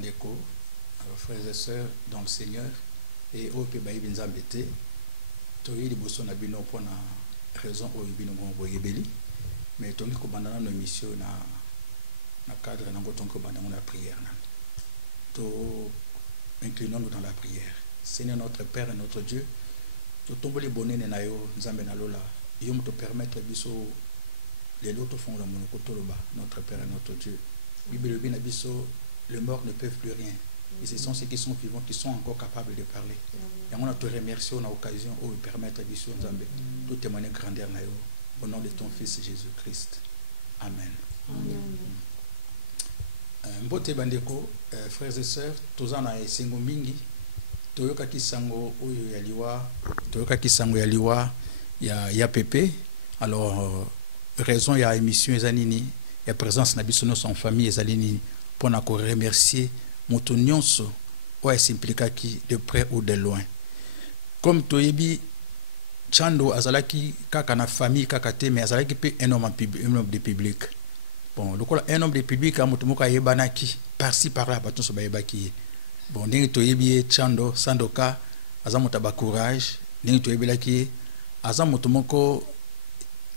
bandeko, frères et sœurs dans le Seigneur, et au Pays Binzambete, Toyi Liboso Nabino pour la raison au Bino Boyebeli, mais Tomi Kobandana nos missions na cadre d'Angoton Kobandana la prière. Inclinons-nous dans la prière. Seigneur notre Père et notre Dieu, tu tombes les bonnets Nayo, Nzambe Nalola, Yom te permettre biso les autres font le monokotoloba, notre Père et notre Dieu. Bible Binabiso, les morts ne peuvent plus rien. Et ce sont ceux qui sont vivants qui sont encore capables de parler. Et on a te remercié en occasion où permettre biso Nzambe de témoigner grandeur Nayo au nom de ton Fils Jésus-Christ. Amen. Mbote bandeko, frères et sœurs, tous en a singo mingi. Toyoka kisango oyo yaliwa, toyoka kisango yaliwa ya pepe. Alors raison ya émission ezanini, ya présence na biso en famille ezalini pour na ko remercier moto nyonso o s'impliquer qui de près ou de loin. Comme toyebi Chando azalaki kaka na famille kaka te mais azalaki pe un homme de public. Bon, un homme de public a moto moka yebanaki par-ci par-là baton so bayebaki. Bon, ndenge toyebi Chando Sandoka azamuta ba courage, ndenge toyebelaki azamuto moko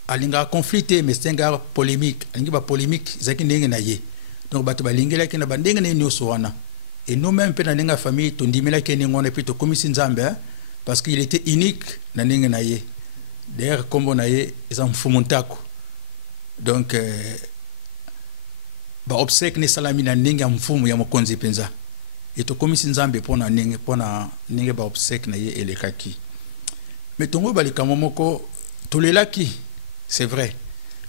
alinga conflicté mais c'est un polémique, alinga ba polémique zaki ndenge na ye. Donc bato balingela ki na bandenge na nyoso wana. Et nous-mêmes pe na ndenge famille tondimela ki ngona pe to komisi Nzambe parce qu'il était unique na ndenge na ye. D'ailleurs kombo na ye eza mfumuntako. Donc ba obsèque ne salami na ndenge mfumu ya mokonzi penza. Et to komisi Nzambe pona ndenge ba obsèque na ye elekaki. Mais tongo balika momoko tolelaki, c'est vrai.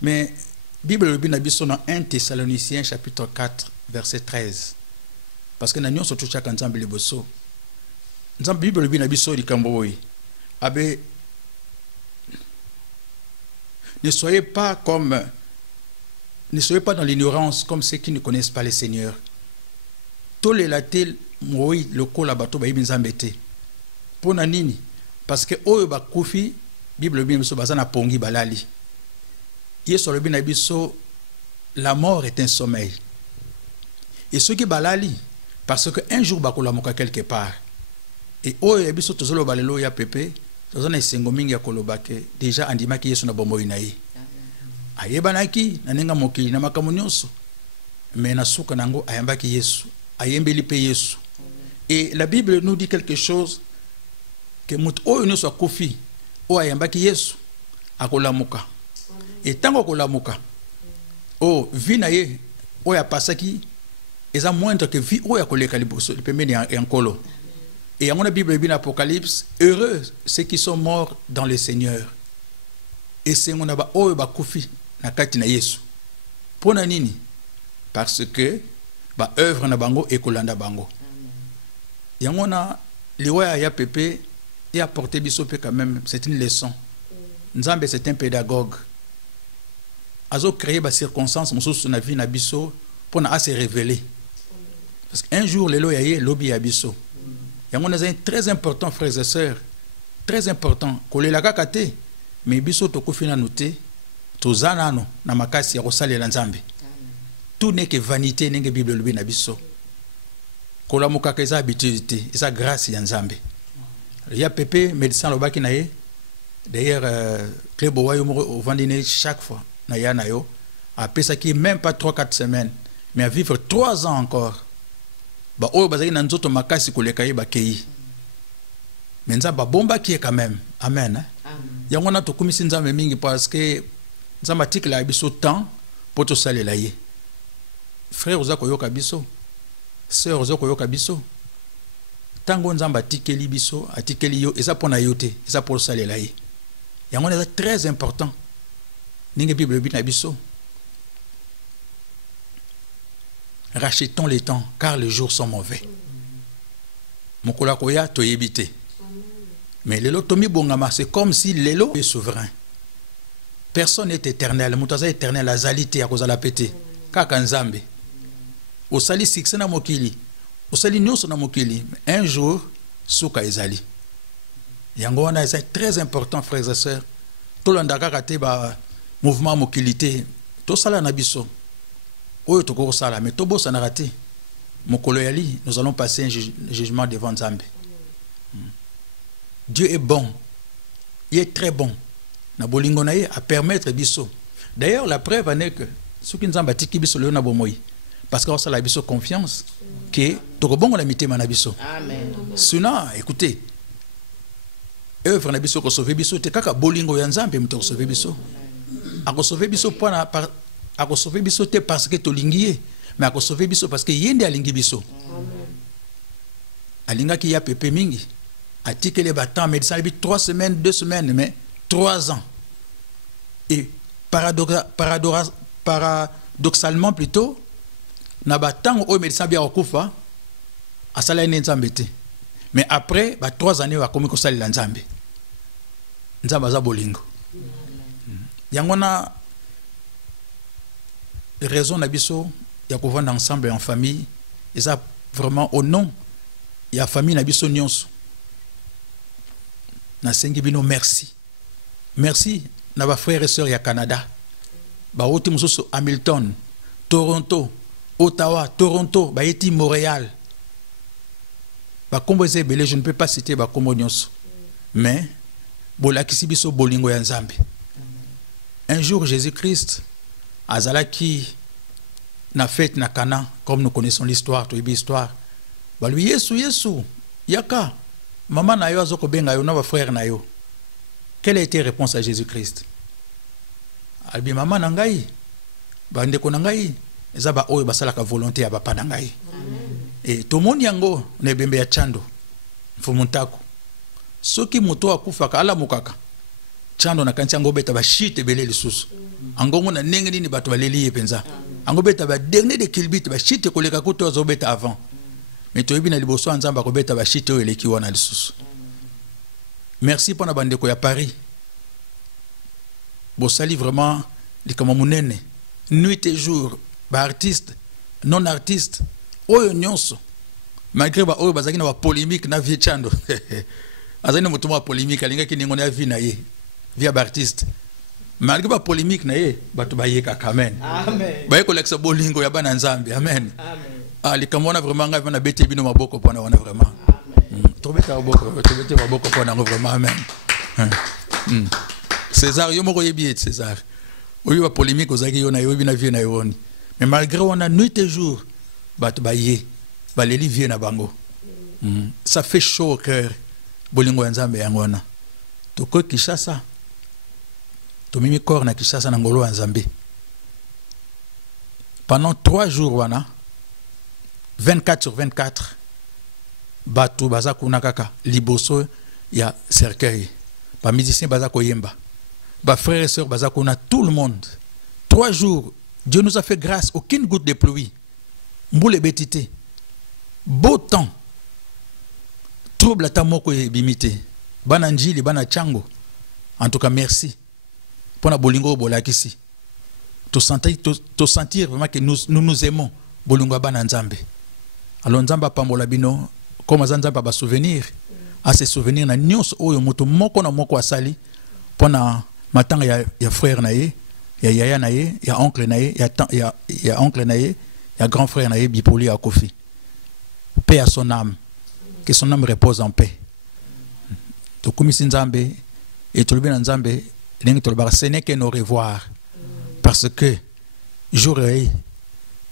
Mais Bible le binabiso dans 1 Thessaloniciens chapitre 4 verset 13. Parce que nous sommes tous Nzambe le bosso. Nzambe Bible le binabiso likamboyi. Abe ne soyez pas dans l'ignorance comme ceux qui ne connaissent pas le Seigneur. Tolelatel moi le kola bato ba ibinzambete. Pona nini? Parce que oyo ba kufi Bible binabiso bazana pongi balali. Yesu le binabiso la mort est un sommeil. Et ceux qui balali parce que un jour bakola moka quelque part. Et oyo biso tozolo balelo ya pepe, tozana isengo mingi ya kolobake déjà andimaki Yesu na bombo inayi. Ayebanaki na nenga mokili na makambo nyonso. Mais na suka nango ayambaki Yesu, ayembeli pe Yesu. Et la Bible nous dit quelque chose que mut oyo nyonso akofi, o ayambaki Yesu akolamuka. Et tant akolamuka, oh vie na ye o ya pasaki eza moindre que vie o ya koleka liboso pembeni en kolo. Et dans la Bible, dans l'Apocalypse, heureux ceux qui sont morts dans le Seigneur. Et c'est mon aba oyo ba kufi na kati na Yesu. Pona nini? Parce que ba œuvre na bango ekolanda bango. Yangona liwa ya pepe et apporter biso pe quand même, c'est une leçon. Nzambe c'est un pédagogue. Azo créer ba circonstances mususu na vie na biso pour na se révéler. Parce qu'un jour lelo yaye lobi ya biso. Il y a un très important, frères et sœurs, très important. Kolela kakate, mais biso tokofina noté, tozanano na makasi ya kosale la Nzambe. Tout n'est que vanité nenge Bible lubi na biso. Kola mukaka eza habitude, eza grâce ya Nzambe. Il y a Pépé, médecin lobaki na ye. D'ailleurs, Club Owayo mo vandine chaque fois na ya na yo. Après ça qui même pas 3-4 semaines, mais à vivre 3 ans encore. Ba oyo bazaki na nzoto makasi koleka ye bakei. Mais Nzambe bomba qui est quand même. Amen. Yango na tokumisi Nzambe mingi parce que Nzambe atikela biso temps pour to salela ye. Frère ozako yoka biso. Sœur ozako yoka biso. Tango Nzambe atikeli biso, atikeli yo eza pona yote, eza pour salela ye. Yango na très important. Ninge Bible bi na biso. Rachetons les temps, car les jours sont mauvais. Mokola koya toyebite. Mais lelo tomi bongama, c'est comme si lelo est souverain. Personne n'est éternel. Mutaza éternel, la zalité à cause de la pété. Kaka Nzambe. Osali sikse na mokili. Osali nyonso na mokili. Un jour, souka ezali. Yango wana c'est très important, frères et sœurs. Tolanda kaka te ba mouvement mokilité. To sala na biso. Oyo toko sala mais to bosa na raté. Mokoloyali, nous allons passer un jugement devant Nzambe. Dieu est bon. Il est très bon. Na bolingo na ye à permettre biso. D'ailleurs, la preuve en est que ce qui nous a bâti biso le na bomoyi. Parce qu'on a la biso confiance que to bon la mité manabiso. Amen. Sinon, écoutez, œuvre na biso ko sauver biso te kaka bolingo ya Nzambe mto sauver biso. A ko sauver biso pona par a ko sauver biso te parce que to lingié, mais a ko sauver biso parce que yende alingi biso. Amen. Alinga ki ya pepe mingi. A ti que les battants médecins 3 semaines, 2 semaines, mais 3 ans. Et paradoxalement plutôt, na batang au médecin bien okufa, a sala nzambe te. Mais après, 3 années va komi ko sala nzambe. Nzamba za bolingo. Yangona raison na biso ya ko vivre ensemble en famille, et ça vraiment au nom ya famille na biso nyonso. Na sengi bino merci. Merci na ba frères et sœurs ya Canada. Ba oti musoso Hamilton, Toronto, Ottawa, Toronto, ba yeti Montréal. Ba kombo ezebele, je ne peux pas citer ba kombo nyonso. Mais bolakisi biso bolingo ya Nzambe. Un jour Jésus-Christ azalaki na fête na Cana, comme nous connaissons l'histoire, to histoire. Ba lui Yesu yaka maman na yo azoko benga yo na ba frère na yo. Quelle a été la réponse à Jésus-Christ? Albi maman na ngai ba ndeko na ngai eza ba oyo basalaka volonté ya papa na ngai. Et to moni yango na bembe ya chando mfumuntako. Soki moto akufaka ala mukaka. Chando na kanti yango beta ba shite beleli susu. Angongo na ndenge nini bato baleli penza. Ango beta ba dernier de kilbit ba shite koleka kuto zo beta avant. Mais to yebi na liboso Nzamba ko beta ba shite oyo eleki wana lisusu. Merci pour la bande de Paris. Bon, sali vraiment les kamamunene. Nuit et jour, artistes, non artistes, oyo nyonso. Malgré ba oyo bazaki na polémique na vie chando. Azani mutuma polémique alinga ki ningo na vie na ye. Via artiste. Malgré ba polémique na ye, batu ba yeka amen. Amen. Ba yeko leksa bolingo ya bana Nzambe. Amen. Amen. Ah, les kamona vraiment nga na bete bino maboko pona wana vraiment. Tobeta maboko pona vraiment amen. César yo moko yebi César. Oyo ba polémique ozaki yo na yo bina vie na yo ni. Mais malgré on a nuit et jour batu ba ye ba leli vie na bango. Ça fait chaud au cœur. Bolingo Nzambe yangona. Toko Kishasa. To mimi corps na Kishasa na ngolo Nzambe. Pendant 3 jours wana 24 sur 24 batu baza kuna kaka liboso ya cercueil. Ba musiciens baza koyemba. Ba frères et sœurs baza kuna tout le monde. 3 jours Dieu nous a fait grâce, aucune goutte de pluie. Mboule betité. Beau temps. Trouble ta moko bimité. Bana njili bana chango. En tout cas merci. Pour na bolingo bolakisi. To sentir vraiment que nous aimons bolingo bana Nzambe. Alors Nzamba pambola bino comme Nzamba ba souvenir à ces souvenirs na nyos oyo moto moko na moko asali pona matanga ya frère na ye ya yaya na ye ya oncle na ye ya oncle na ye ya grand frère na ye Bipoli à Kofi. Paix à son âme, que son âme repose en paix. To komisi Nzambe et to lubina Nzambe ndenge to ba ce n'est que nos revoir parce que jour et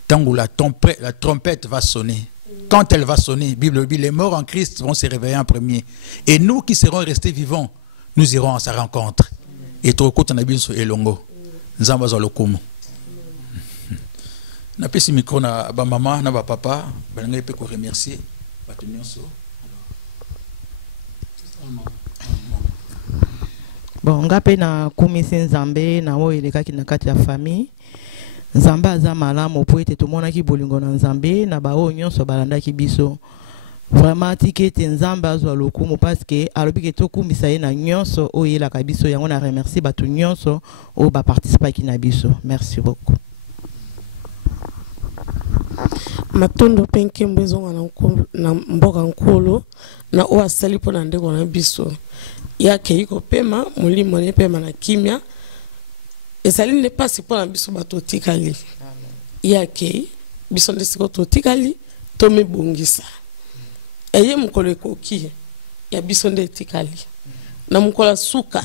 tango la trompette va sonner. Quand elle va sonner, Bible dit, les morts en Christ vont se réveiller en premier. Et nous qui serons restés vivants, nous irons à sa rencontre. Et tout le coup, on a bien sur Elongo. Nous allons le coup. Na pesi micro na ba maman na ba papa, ba ngai pe ko remercier ba tunyoso. Bon, ngape na komisi Nzambe na wo elekaki na kati ya famille. Nzambe aza malamu po ete tomonaki bolingo na Nzambe na ba oyo nyonso balandaki biso. Vraiment tikete Nzambe azwa lokumu parce que alobi ke tokumisa ye na nyonso oyo elaka biso yango na remercier bato nyonso oyo ba participaki na biso. Merci beaucoup. Matondo penke mbezonga na mboka nkolo na o asali po na ndeko na biso. Yake iko pema mulimo ne pema na kimia. Ezali ne pasi po na biso bato tikali. Yake biso ndesiko to tikali tome bongisa eye mukolo ekoki ya biso nde etikali na mukolo suka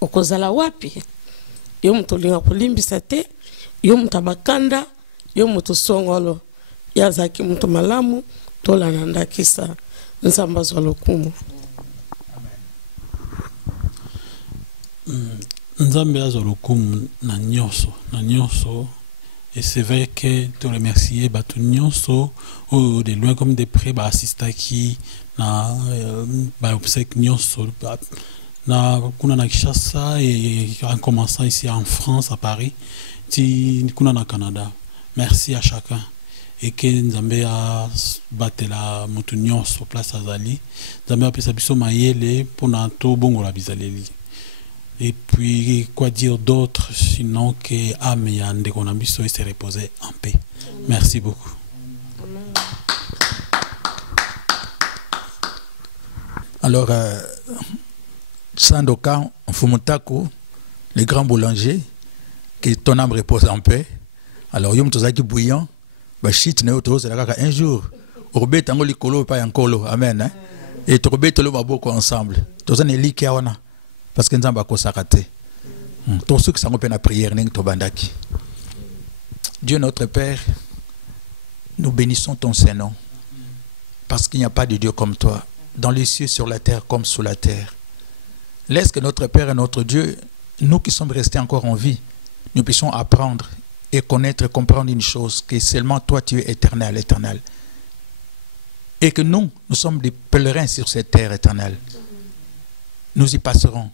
okozala wapi yo mutu olinga kolimbisa te yo mutu abakanda yo mutu songolo yazaki mutu malamu tolanda ndakisa nzambe azwa lokumu. Nzambe azwa lokumu na nyonso et c'est vrai que te remercier batu nyonso ou de loin comme de près ba assistaki na ba obsèque nyonso na kuna na Kinshasa et en commençant ici en France à Paris ti kuna na Canada. Merci à chacun et que Nzambe a batela mutu nyonso place azali Nzambe a pesa biso mayele pona to bongo la bizaleli. Et puis, quoi dire d'autre, sinon que âme et ande qu'on a mis et se reposer en paix. Merci beaucoup. Alors, Sandoka, Fumutako, le grand boulanger, que ton âme repose en paix. Alors, Yom Tozaki bouillant, Bachit Neotro, c'est un jour. Orbe Tango Likolo, pas un colo. Amen. Et Torbe Tolo Maboko ensemble. Tozan Eli Kiawana. Parce que nous avons s'arrêter. Tous ceux qui sont en prière, Dieu notre Père, nous bénissons ton Saint-Nom. Parce qu'il n'y a pas de Dieu comme toi, dans les cieux, sur la terre, comme sous la terre. Laisse que notre Père et notre Dieu, nous qui sommes restés encore en vie, nous puissions apprendre et connaître et comprendre une chose, que seulement toi tu es éternel, éternel. Et que nous sommes des pèlerins sur cette terre éternelle. Nous y passerons.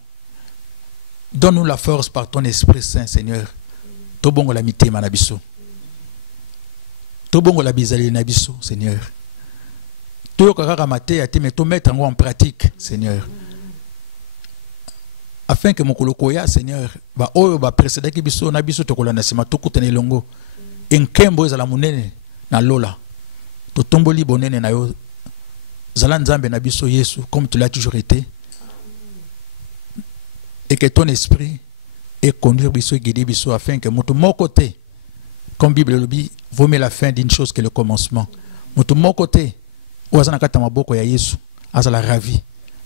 Donne-nous la force par ton Esprit Saint, Seigneur. Tobongo la mité manabiso. Tobongo la bizali nabiso, Seigneur. Toyokara maté à te mettre en pratique, Seigneur. Afin que mon kolokoya, Seigneur, ba oyo ba précédé ki biso nabiso tokola nasima tokutene longo. Enkembo ezala munene na lola. To tomboli bonene na yo. Zala nzambe nabiso Yesu comme tu l'as toujours été. Et que ton esprit est conduire biso guider biso afin que mon côté, comme Bible le dit, vaut mieux la fin d'une chose que le commencement. Mon côté, ouazana kata maboko ya Yesu, azala ravi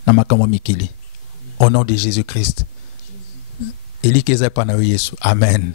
na makamo mikili. Au nom de Jésus-Christ. Eli keza pa na Yesu. Amen.